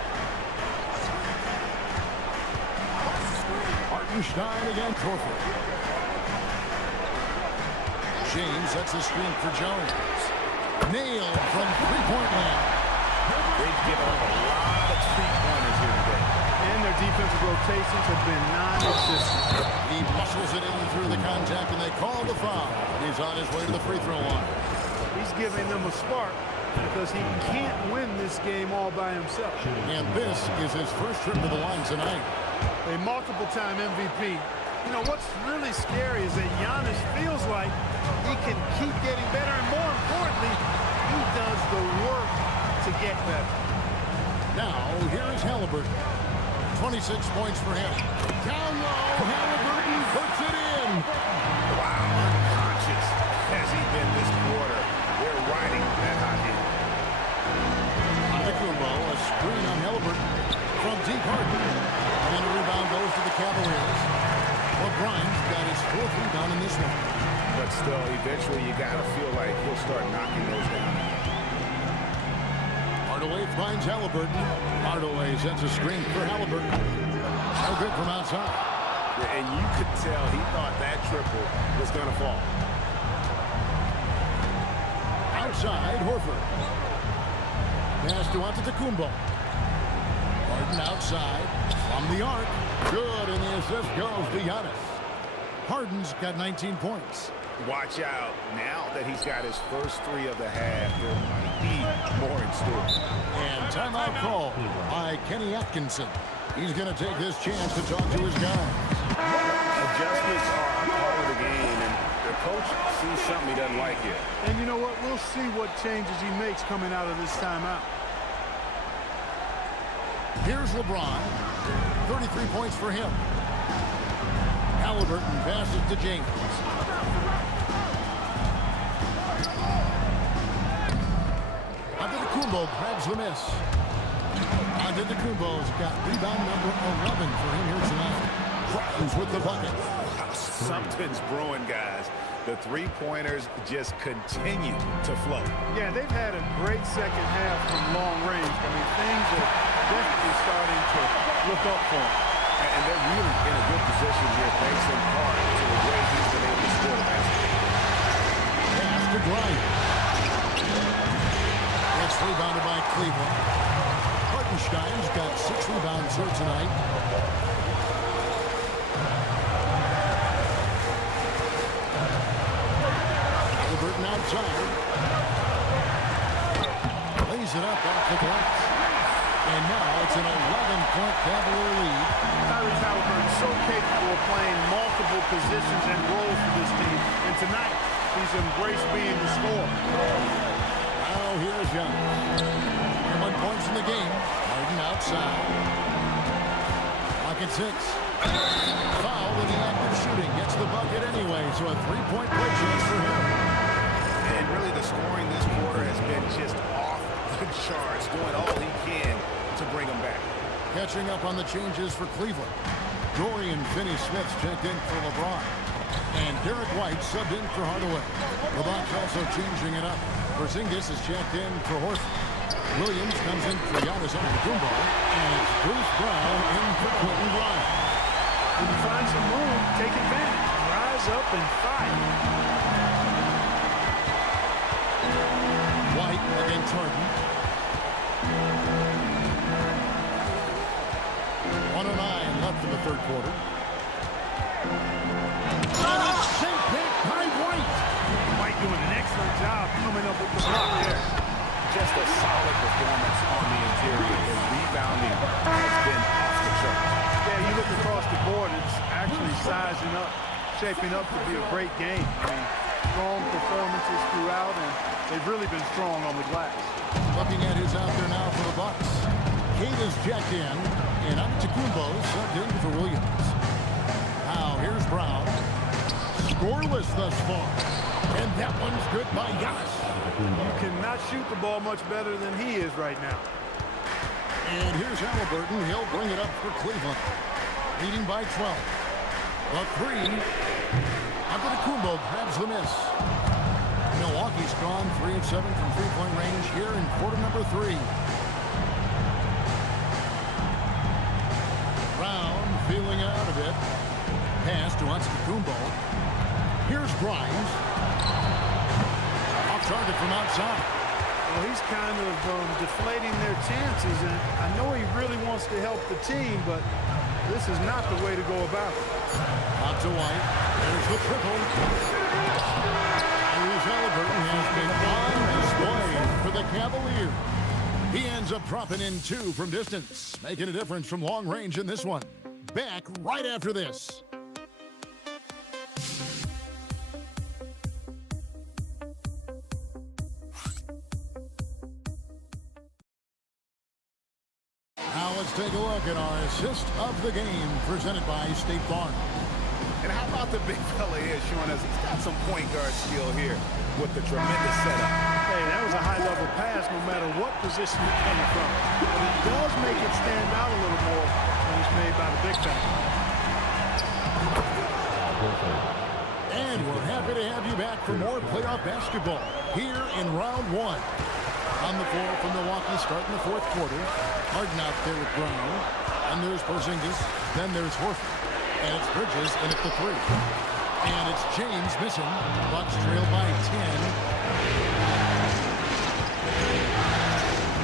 Hartenstein against Horford. James sets the screen for Jones. Nailed from three-point land. They've given up a lot of three-pointers here today. And their defensive rotations have been non-existent. He muscles it in through the contact, and they call the foul. He's on his way to the free throw line. He's giving them a spark because he can't win this game all by himself. And this is his first trip to the line tonight. A multiple-time MVP. You know, what's really scary is that Giannis feels like he can keep getting better, and more importantly, he does the work to get better. Now, here is Halliburton. 26 points for him. Down low, Halliburton puts it in. Wow, unconscious has he been this quarter. They're riding that hot hit. Antetokounmpo, a screen on Halliburton from deep Harden. And the rebound goes to the Cavaliers. LeBron fourth rebound in this one. But still, eventually you got to feel like he'll start knocking those down. Hardaway finds Halliburton. Hardaway sets a screen for Halliburton. No good from outside. And you could tell he thought that triple was going to fall. Outside, Horford. Pass to Antetokounmpo. Harden outside from the arc. Good, and the assist goes to Giannis. Harden's got 19 points. Watch out. Now that he's got his first three of the half, there might be more in store. And timeout call by Kenny Atkinson. He's going to take this chance to talk to his guys. Adjustments are a part of the game, and the coach sees something he doesn't like here. And you know what? We'll see what changes he makes coming out of this timeout. Here's LeBron. 33 points for him. Halliburton passes to James. Antetokounmpo grabs the miss. Antetokounmpo's got rebound number 11 for him here tonight. Crowns with the bucket. Something's brewing, guys. The three-pointers just continue to flow. Yeah, they've had a great second half from long range. I mean, things are definitely starting to look up for them. And they're really in a good position here, thanks in part to the way he's been able to score the basketball. Pass to Bryant. It's rebounded by Cleveland. Hartenstein's got 6 rebounds here tonight. Halliburton outside. Lays it up off the glass. And now it's an 11-point Cavalier lead. Tyrese Halliburton so capable of playing multiple positions and roles for this team. And tonight, he's embraced being the scorer. Now here's Giannis. 1 points in the game. Harden outside. Clock at 6. Foul in the act of shooting. Gets the bucket anyway, so a 3-point play chance for him. And really the scoring this quarter has been just off the charts, doing all he can to bring them back. Catching up on the changes for Cleveland. Dorian Finney-Smith checked in for LeBron. And Derek White subbed in for Hardaway. The Bucks also changing it up. Porzingis is checked in for Horford. Williams comes in for Giannis Antetokounmpo. And it's Bruce Brown in for Quentin Grimes. When you find some room, take advantage. Rise up and fight. White against Harden. 1:09 left in the third quarter. And it's sent back by White. White doing an excellent job coming up with the block there. Just a solid performance on the interior. The rebounding has been off the charts. Yeah, you look across the board, it's actually sizing up, shaping up to be a great game. I mean, strong performances throughout, and they've really been strong on the glass. Looking at his out there now for the Bucks. Kate is checked in, and Antetokounmpo subbed in for Williams. Now here's Brown. Scoreless thus far. And that one's good by Giannis. You cannot shoot the ball much better than he is right now. And here's Halliburton. He'll bring it up for Cleveland. Leading by 12. The 3. Antetokounmpo grabs the miss. Milwaukee's gone 3 of 7 from three-point range here in quarter number 3. Brown feeling out a bit. Pass to Antetokounmpo. Here's Grimes. Off target from outside. Well, he's kind of deflating their chances, and I know he really wants to help the team, but this is not the way to go about it. Out to White. There's the triple. Tyrese Halliburton has been on display for the Cavaliers. He ends up dropping in 2 from distance, making a difference from long range in this one. Back right after this. Now let's take a look at our assist of the game presented by State Farm. And how about the big fella here showing us he's got some point guard skill here with the tremendous setup. Hey, that was a high-level pass no matter what position it came from. But it does make it stand out a little more when it's made by the big fella. And we're happy to have you back for more playoff basketball here in round one. On the floor for Milwaukee starting the fourth quarter. Harden out there with Brown. And there's Porzingis. Then there's Horford. And it's Bridges in at the three. And it's James missing. Bucks trail by 10.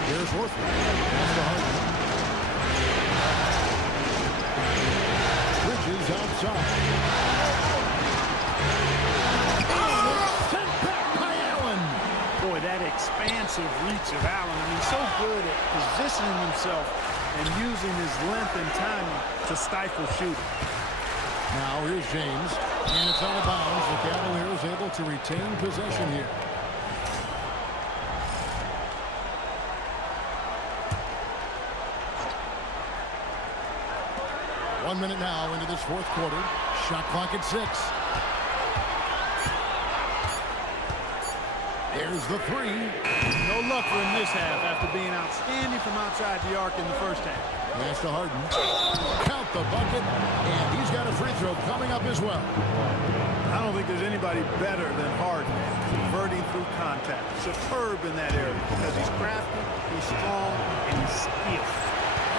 Here's Horford. Pass to Harden. Bridges outside. And it's sent back by Allen. Boy, that expansive reach of Allen. I mean, so good at positioning himself and using his length and timing to stifle shooting. Now here's James, and it's out of bounds. The Cavaliers able to retain possession here. One minute now into this fourth quarter. Shot clock at 6. There's the three. No luck for him this half after being outstanding from outside the arc in the first half. Pass to Harden. Count the bucket, and he's got a free throw coming up as well. I don't think there's anybody better than Harden converting through contact. Superb in that area because he's crafty, he's strong, and he's skilled.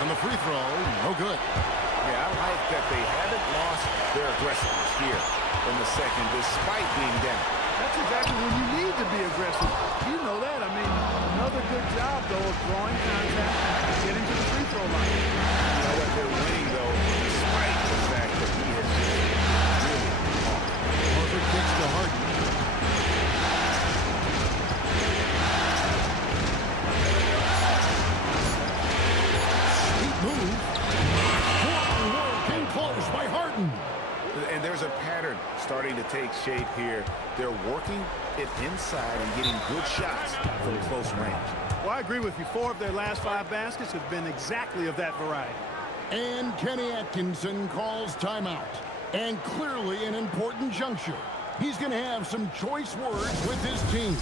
And the free throw, no good. Yeah, I like that they haven't lost their aggressiveness here in the second despite being down. That's exactly when you need to be aggressive. You know that. I mean, another good job, though, of drawing contact and getting to the free throw line. You know what, they're winning, though, despite the fact that he has really off. Horford kicks to Harden. Sweet move. Strong work in close by Harden. And there's a pattern starting to take shape here. They're working it inside and getting good shots from close range. Well, I agree with you. 4 of their last 5 baskets have been exactly of that variety. And Kenny Atkinson calls timeout. And clearly an important juncture. He's going to have some choice words with his team.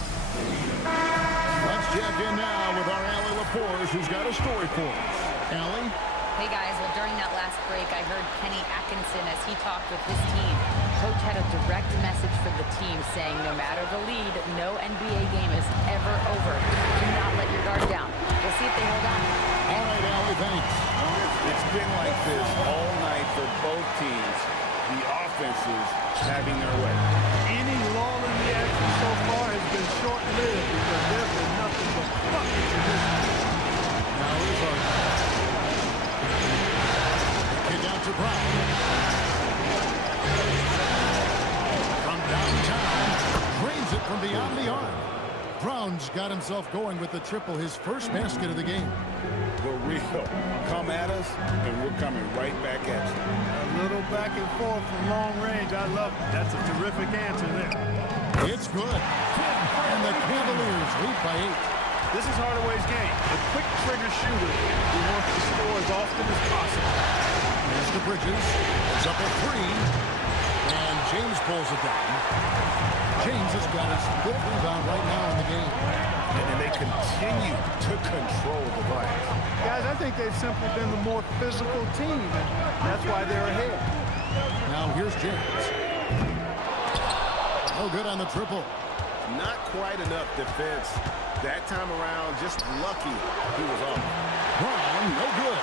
Let's check in now with our Allie LaForce, who's got a story for us. Allie? Hey guys, well during that last break I heard Kenny Atkinson as he talked with his team. Coach had a direct message for the team saying no matter the lead, no NBA game is ever over. Do not let your guard down. We'll see if they hold on. All right, Allie, thanks. It's been like this all night for both teams. The offenses having their way. Any lull in the action so far has been short-lived because there's been nothing but buckets in this game. Now here's Harden. Kick out to Brown. From downtown, drains it from beyond the arc. Brown's got himself going with the triple, his first basket of the game. The real come at us, and we're coming right back at you. A little back and forth from long range. I love it. That's a terrific answer there. It's good. And the Cavaliers lead by 8. This is Hardaway's game. A quick trigger shooter who wants to score as often as possible. There's the Bridges. It's up a 3. And James pulls it down. James has got his 5th rebound right now in the game. And they continue to control the glass. Guys, I think they've simply been the more physical team, and that's why they're ahead. Now here's James. No good on the triple. Not quite enough defense. That time around, just lucky he was off. Brown, no good.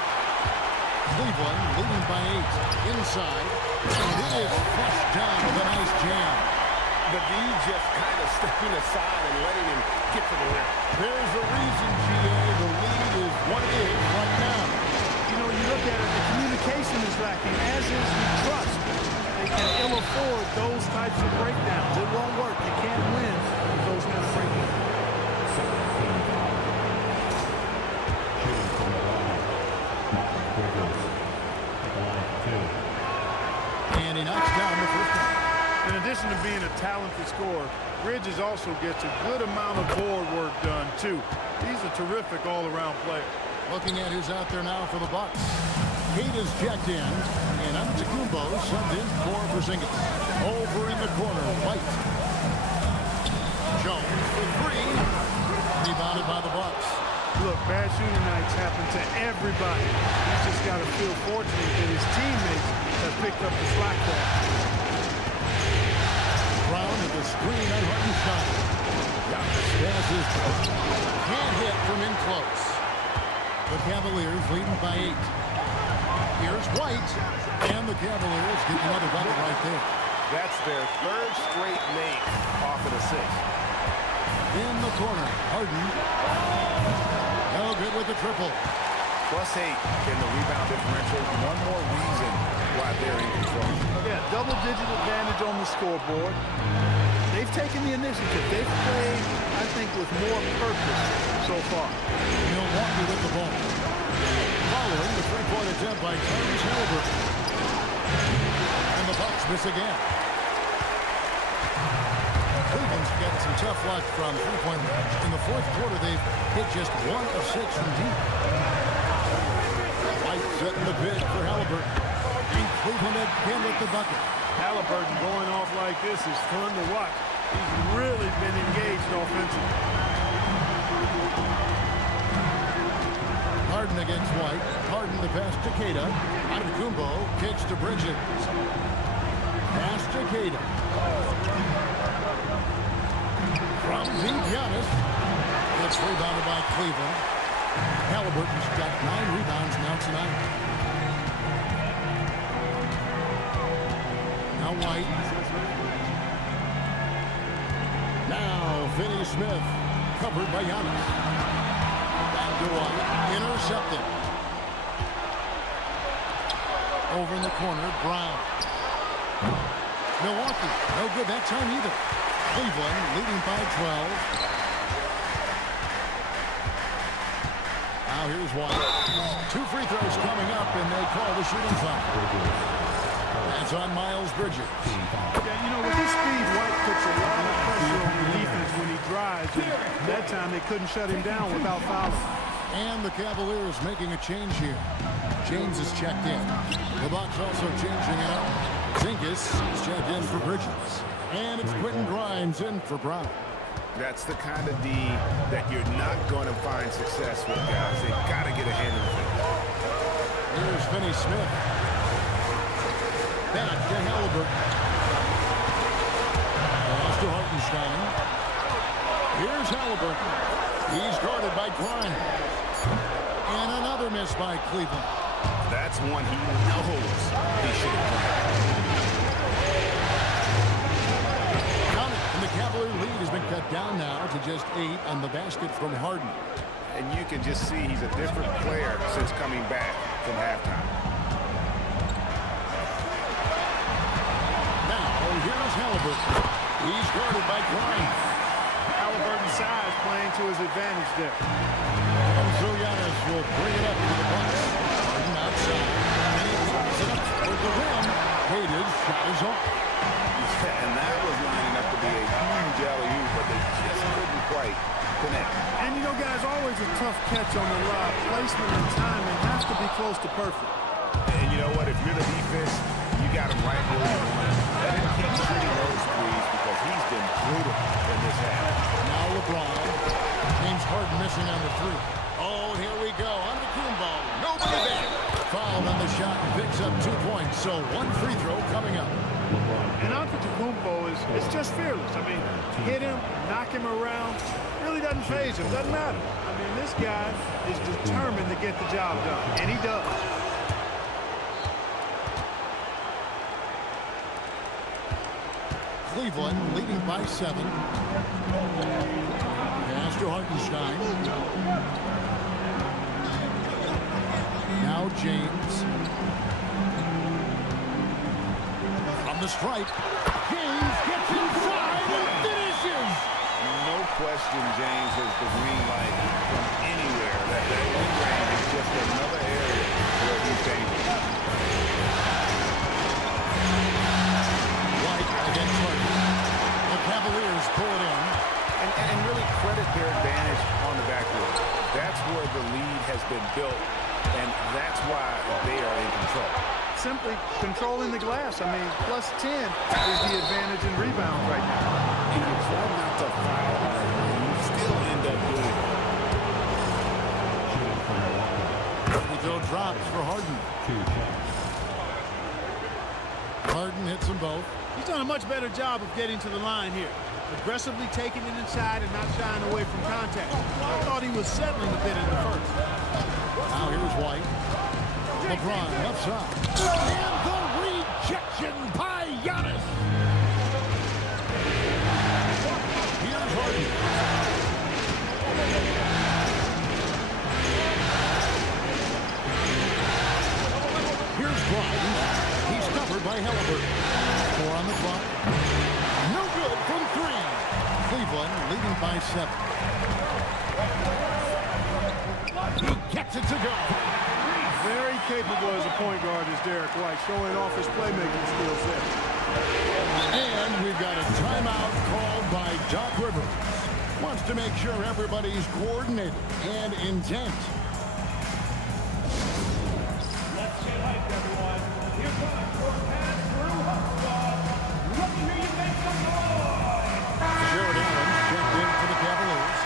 Cleveland leading by 8. Inside. And it is flushed down with a nice jam. The D just kind of stepping aside and letting him get to the rim. There's a reason, GA. The lead is what it is right now. You know, you look at it, the communication is lacking, as is the trust. They can ill afford those types of breakdowns. It won't work. You can't win with those kind of breakdowns. And he knocks down the first one. In addition to being a talented scorer, Bridges also gets a good amount of board work done, too. He's a terrific all-around player. Looking at who's out there now for the Bucks. Kate is checked in, and Antetokounmpo subbed in for Porzingis. Over in the corner, White. Jones for 3. Rebounded by the Bucks. Look, bad shooting nights happen to everybody. He's just got to feel fortunate that his teammates have picked up the slack there. the screen on Hartenstein. Passes. Can't hit from in close. The Cavaliers leading by 8. Here's White. And the Cavaliers get another bucket right there. That's their third straight make off of the 6. In the corner, Harden. No good with the triple. +8 in the rebound differential. One more reason why they're in control. Yeah, double-digit advantage on the scoreboard. They've taken the initiative. They've played, I think, with more purpose so far. Milwaukee with the ball. Following the three-point attempt by Tyrese Halliburton. And the Bucks miss again. Cleveland's getting some tough luck from three-point range. In the fourth quarter, they've hit just 1 of 6 from deep. White setting the bid for Halliburton. And Cleveland again with the bucket. Halliburton going off like this is fun to watch. He's really been engaged offensively. Harden against White. Harden the pass to Queta. Antetokounmpo kicks to Bridges. Pass to Queta. From deep, Giannis. It's rebounded by Cleveland. Halliburton's got 9 rebounds now tonight. Now White. Now Finney Smith. Covered by Giannis. Back to White. Intercepted. Over in the corner, Brown. Milwaukee. No good that time either. Cleveland leading by 12. Now here's White. 2 free throws coming up, and they call the shooting foul. That's on Miles Bridges. Yeah, you know, with his speed, White puts a lot of pressure on the defense when he drives. And that time they couldn't shut him down without fouling. And the Cavaliers making a change here. James is checked in. The Bucks also changing it up. Zingas is checked in for Bridges. And it's Quentin Grimes in for Brown. That's the kind of D that you're not going to find success with, guys. They've got to get a handle of it. Here's Finney Smith. Back to Halliburton. Pass to Hartenstein. Here's Halliburton. He's guarded by Grimes. And another miss by Cleveland. That's one he knows he should have played. And the Cavalier lead has been cut down now to just 8 on the basket from Harden. And you can just see he's a different player since coming back from halftime. Now, here's Halliburton. He's guarded by Grimes. Halliburton's size playing to his advantage there. And Giannis will bring it up to the Bucks. Harden outside. And he throws it up toward the rim. Queta's shot is off. And that was lining up to be a huge alley-oop, but they just couldn't quite connect. And you know, guys, always a tough catch on the lob. Placement and timing have to be close to perfect. And you know what? If you're the defense, you got him right where you want him. Let him keep shooting those threes because he's been brutal in this half. Now LeBron. James Harden missing on the 3. Oh, here we go. Antetokounmpo. Nobody there. Fouled on the shot and picks up 2 points. So 1 free throw coming up. And Antetokounmpo is just fearless. I mean, hit him, knock him around, really doesn't faze him, doesn't matter. I mean, this guy is determined to get the job done, and he does. Cleveland leading by 7. Pass to Hartenstein. Now James. The stripe. James gets inside and finishes. No question James has the green light from anywhere. That mid-range is just another area where he's dangerous. White against Harden. The Cavaliers pull it in. And really credit their advantage on the backcourt. That's where the lead has been built, and that's why they are in control. Simply controlling the glass. I mean, +10 is the advantage in rebounds right now. And you try not to foul, and you still end up doing it. Free throw drops for Harden. Harden hits them both. He's done a much better job of getting to the line here. Aggressively taking it inside and not shying away from contact. I thought he was settling a bit in the first. Now here's White. LeBron left side. And the rejection by Giannis. Here's Harden. Here's Grimes. He's covered by Halliburton. 4 on the clock. No good from 3. Cleveland leading by 7. He gets it to go. Very capable as a point guard is Derek White, showing off his playmaking skills there. And we've got a timeout called by Doc Rivers. Wants to make sure everybody's coordinated and intent. Let's get hyped, everyone. Here comes your pass-through hotspot. Let me hear you make some noise. Jared Allen checked in for the Cavaliers.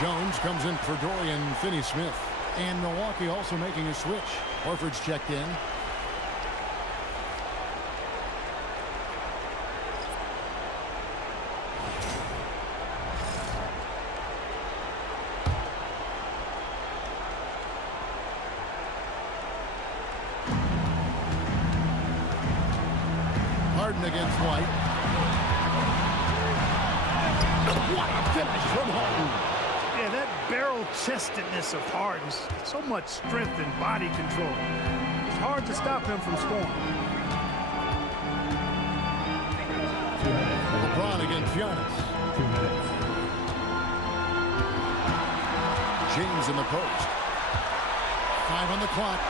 Jones comes in for Dorian Finney-Smith. And Milwaukee also making a switch. Horford's checked in. Harden against White. What a finish from Harden. Yeah, that barrel-chestedness of Harden, so much strength and body control. It's hard to stop him from scoring. LeBron against Giannis. 2 minutes. James in the post. 5 on the clock.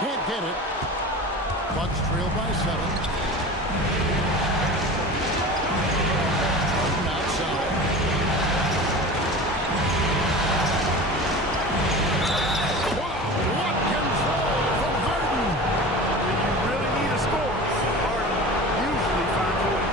Can't get it. Bucks trail by 7. Outside. Wow, what control from Harden. When you really need a score, Harden usually finds a way.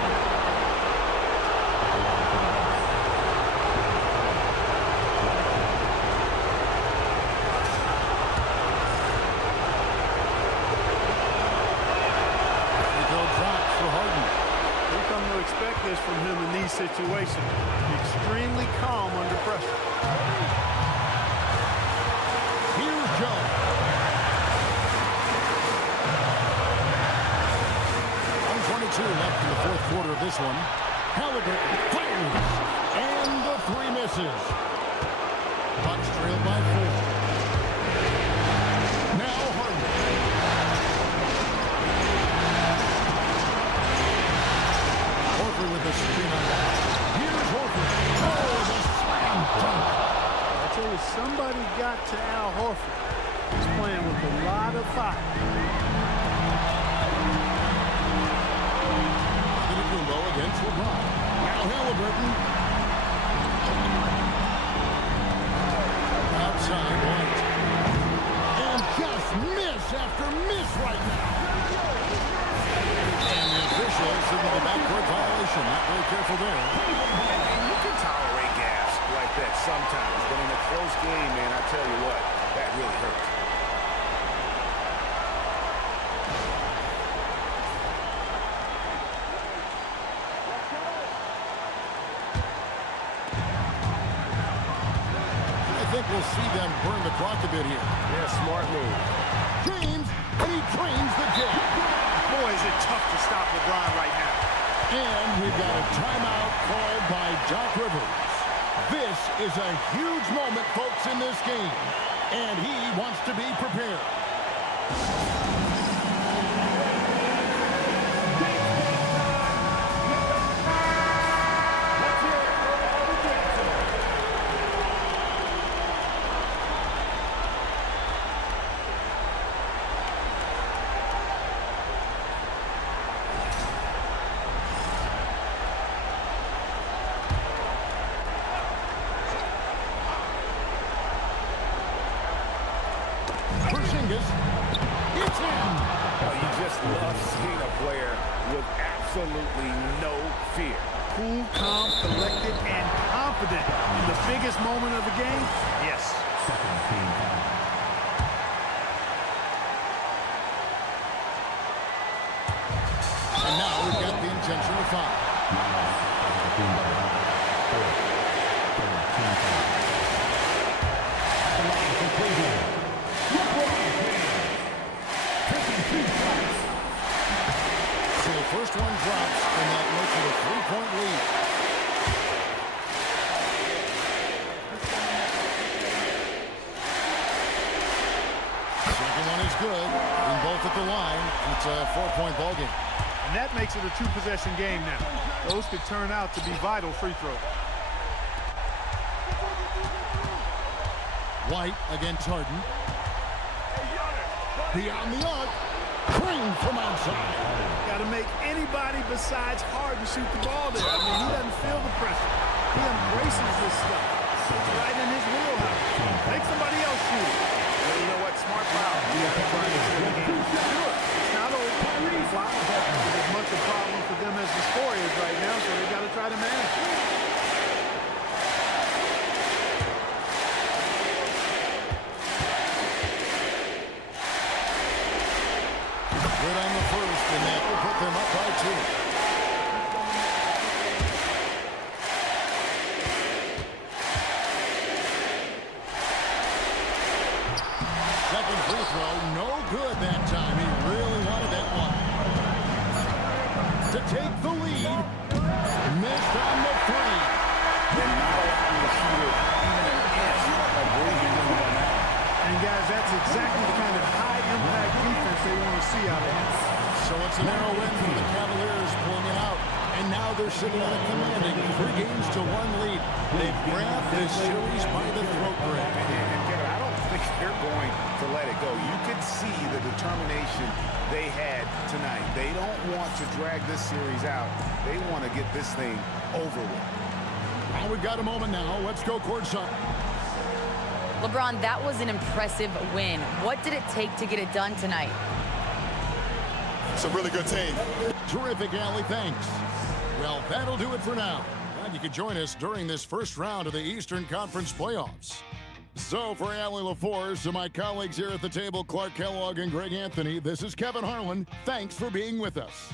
Free throw drops for Harden. We come to expect this from him in these situations. Extremely calm under pressure. Here's Joe. 1:22 left in the fourth quarter of this one. Halliburton fires, and the 3 misses. Bucks trail by 4. Now Harden. Horford with the screen on that. Here's Horford. Oh, the slam dunk. I tell you, somebody got to Al Horford. He's playing with a lot of fire. Kumbo against LeBron. Now Halliburton. Outside White. And just miss after miss right now. And the official signaled a backcourt violation. Not very careful there. And you can tolerate gas like that sometimes, but in a close game, man, I tell you what, that really hurts. I think we'll see them burn the clock a bit here. Yeah, smart move. James, and he drains the jab. Boy, is it tough to stop LeBron right now. And we've got a timeout called by Doc Rivers. This is a huge moment, folks, in this game. And he wants to be prepared. It's in. Oh, you just love seeing a player with absolutely no fear. Cool, calm, collected, and confident in the biggest moment of the game? Yes. Second team. intentional foul. So the first one drops, and that makes it a 3-point lead. Second one is good. And both at the line. It's a 4-point ball game. And that makes it a 2-possession game now. Those could turn out to be vital free throws. White against Harden. Beyond the arc. Green from outside. Got to make anybody besides Harden shoot the ball there. I mean, he doesn't feel the pressure. He embraces this stuff. It's right in his wheelhouse. Make somebody else shoot it. Well, you know what? Smart foul. You got to try to extend the game. It's not over. As much a problem for them as the score is right now, so they got to try to manage it. Good on the first, and that will put them up by 2. Second free throw, no good that time. He really wanted that one. To take the lead, missed on the 3. They're not allowing the shooter even an inch of breathing room on that. And guys, that's exactly the kind of high-impact defense they want to see out of him. So it's a narrow win for the Cavaliers, pulling it out. And now they're sitting on a commanding 3 games to 1 lead. They grabbed this series by the throat grip. And Kevin, I don't think they're going to let it go. You could see the determination they had tonight. They don't want to drag this series out. They want to get this thing over with. Well, we've got a moment now. Let's go courtside. LeBron, that was an impressive win. What did it take to get it done tonight? It's a really good team. Terrific, Allie. Thanks. Well, that'll do it for now. And you can join us during this first round of the Eastern Conference playoffs. So for Allie LaForce and my colleagues here at the table, Clark Kellogg and Greg Anthony, this is Kevin Harlan. Thanks for being with us.